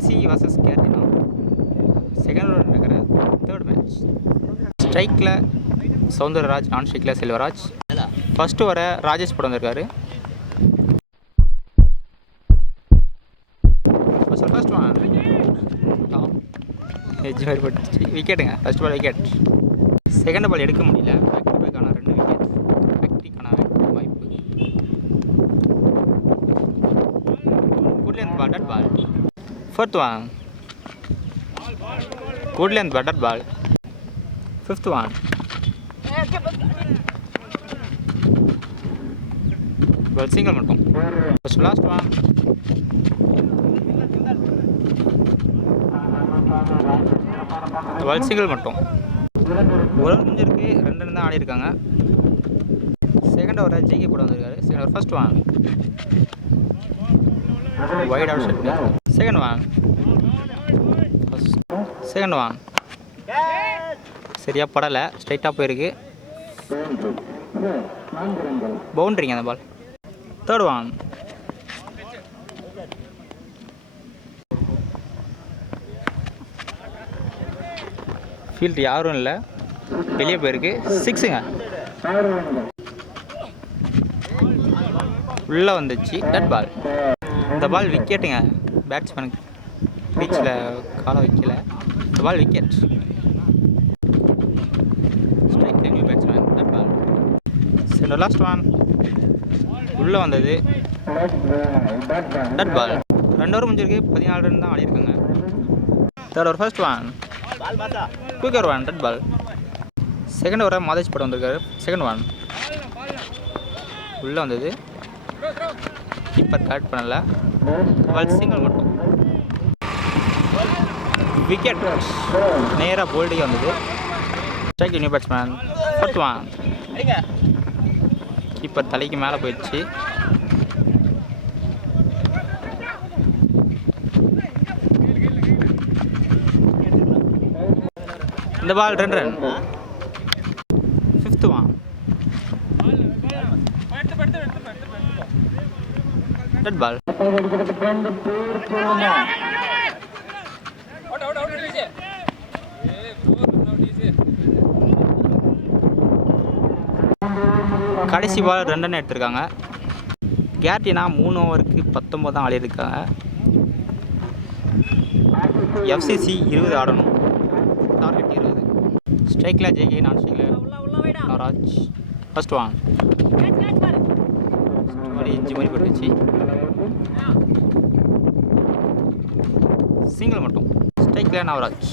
FCC vs கேட்டினா second round நடக்கிற third match. ஸ்ட்ரைக்கில் சௌந்தரராஜ், நான் ஸ்ட்ரைக்கில் செல்வராஜ். ஃபஸ்ட்டு வர ராஜேஷ் படம் வந்திருக்காரு. ஃபர்ஸ்ட் ஒன் எஜ் மாதிரி பட்டுச்சு, விக்கெட்டுங்க. First ball wicket. Second ball எடுக்க முடியல, பேக் டு பேக் ஆனால் 2 விக்கெட். பேக்டிக்கான வாய்ப்பு. Good length ball, dot ball. Fourth one good length ball, dot ball. Fifth one ball single மட்டும். First last one ball single மட்டும். ஒரு ஓவர் முடிஞ்சிருக்கு, 2 run தான் ஆடி இருக்காங்க. செகண்ட் ஓவரை ஜிகே போட வந்திருக்காரு. Second over first one wide out shot. Second one second one சரியாக படலை, ஸ்ட்ரைட்டாக போயிருக்கு. பவுண்ட்ரிங்க அந்த பால். தேர்ட் ஒன் ஃபீல்டு யாரும் இல்லை, வெளியே போயிருக்கு. 6ங்க உள்ளே வந்துச்சு, டட் பால். இந்த பால் விக்கெட்டுங்க. பேட்ஸ்மேனுக்கு பீச்சில் காலை வைக்கல. இந்த ball wicket. Strike new batsman, dot ball. சரி லாஸ்ட் ஒன் உள்ளே வந்தது, டட் பால். 2 ஓவர் முடிஞ்சிருக்கு, 14 ரன் தான் ஆடிருக்காங்க. Third over first one quicker one, dot ball. Second ஓவரை மாதேஷ் படம் வந்திருக்காரு. செகண்ட் ஒன் உள்ளே வந்தது, கீப்பர் கரெக்ட் பண்ணல. பால் சிங்கிள் மட்டும். விக்கெட் நேராக போல்டிಗೆ வந்தது. Strike new batsman. Fourth one keeper தலைக்கு மேலே போயிடுச்சு. இந்த பால் 2 ரன். ஃபிஃப்த் ஒன் டட் பால். கடைசி பால் 2 ரன் எடுத்திருக்காங்க. கேட்டினா 3 ஓவருக்கு 19 தான் ஆடிருக்காங்க. எஃப்சிசி 20 ஆடணும், டார்கெட் 20. ஸ்ட்ரைக்கில் ஜேகே, நான் ஸ்ட்ரைக்கில் நவராஜ். ஃபர்ஸ்ட் ஒன் இஞ்சி மாதிரி போட்டுச்சு, சிங்கிள் மட்டும். ஸ்ட்ரைக்கில் Navaraj.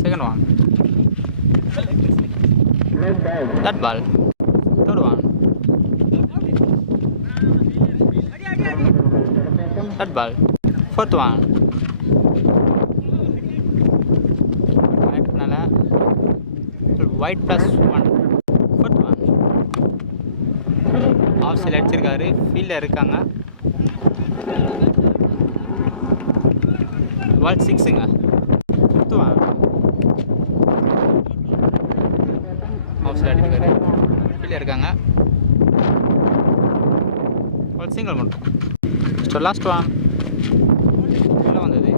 Second one dot ball. Third one dot ball. Fourth one wide +1. Fourth one off சைடில் அடிச்சிருக்காரு, ஃபீல்டில் இருக்காங்க. பால் 6ங்க. ஃபிஃப்த் ஒன் ஆஃப் சைடில் அடிச்சிருக்காரு, ஃபீல்டில் இருக்காங்க. பால் சிங்கிள் மட்டும். ஸோ லாஸ்ட் ஒன் உள்ளே வந்தது,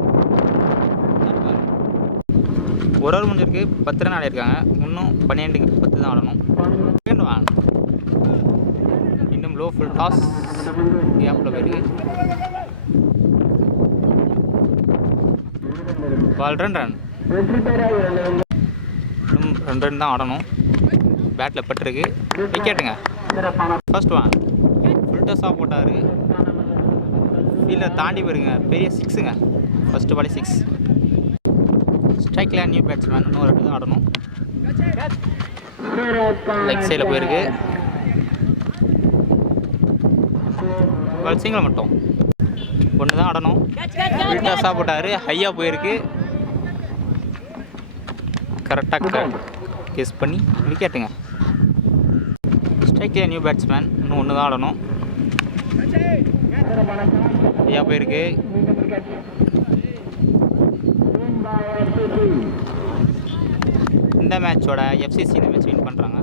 ஒரு ஓவர் முடிஞ்சிருக்கு, 10 ரன் ஆடிருக்காங்க. இன்னும் 12க்கு 10 தான் ஆடணும். செகண்ட் ஒன் இன்னும் லோ ஃபுல் டாஸ் கேப்பில் போயிருக்கு. பால் 2 ரன். இன்னும் 2 ரன் தான் ஆடணும். பேட்டில் பட்டிருக்கு, விக்கெட்டுங்க. ஃபர்ஸ்ட் ஒன் ஃபுல் டாஸாக போட்டார், ஃபீல்டை தாண்டி போயிருங்க, பெரிய 6ங்க. ஃபஸ்ட்டு பாலே 6. ஸ்ட்ரைக்கில் நியூ பேட்ஸ்மேன். இன்னும் 2 தான் ஆடணும். லெக் சைடில் போயிருக்கு, பால் சிங்கிள் மட்டும். 1 தான் ஆடணும். ஃபுல்டாஸாக போட்டார், ஹையாக போயிருக்கு, கரெக்டாக கெஸ் பண்ணி விக்கெட்டுங்க. ஸ்ட்ரைக்கில் நியூ பேட்ஸ்மேன். இன்னும் 1 தான் ஆடணும். ஹையாக போயிருக்கு. இந்த மேட்சோட எஃப்சிசி இந்த மேட்ச் வின் பண்ணுறாங்க.